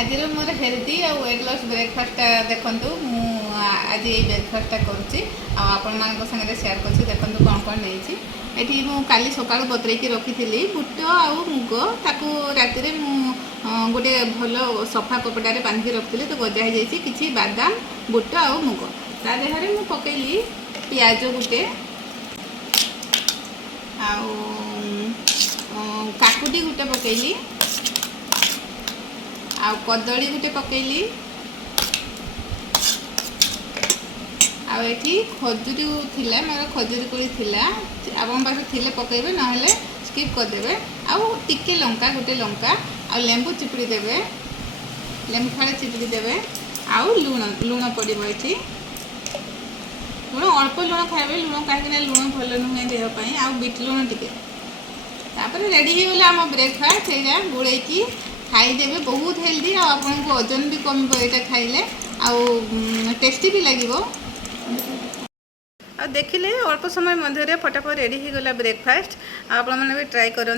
आज more healthy आ weight loss breakfast देखूँ आज ये ब्रेकफास्ट करुँची आपण मान सागे सेयार कर देखूँ कौन कौन नहीं ये मुझे सका बतरईकी रखी थी बुट आ मुग ताकू राति गोटे भल सफा कपड़े बांधिकी रखी तो गजा हो किसी बादाम बुट आ मुग ता देहरे मु पकईली पियाज गोटे काकुटी गोटे पकईली आ कदली गोटे पकईली आठी खजूरी थिला मोर खजूरी कोड़ी थिला आपन पास थिले पकेबे नहले स्किप करदेबे आउ टिके लंका गोटे लंका आ लेंबू चिपुड़ी देबे लेंबू फाड़े चिपुड़ी देबे आउ लुण लुण पड़िबो एठी लुण अल्प लुण खाइबे लुण कहीं लुण भल नुहे देहपाई आउ बीट लुण टिके तापर रेडी हो गला आम ब्रेकफास्ट सेजा गोड़ेकी खाईदेवे बहुत हेल्दी आपको ओजन भी कम यहाँ खाइले आउ टेस्टी भी लगे देखिले अल्प समय मध्य फटाफट रेडी हो गला ब्रेकफास्ट आप भी ट्राई करूँ।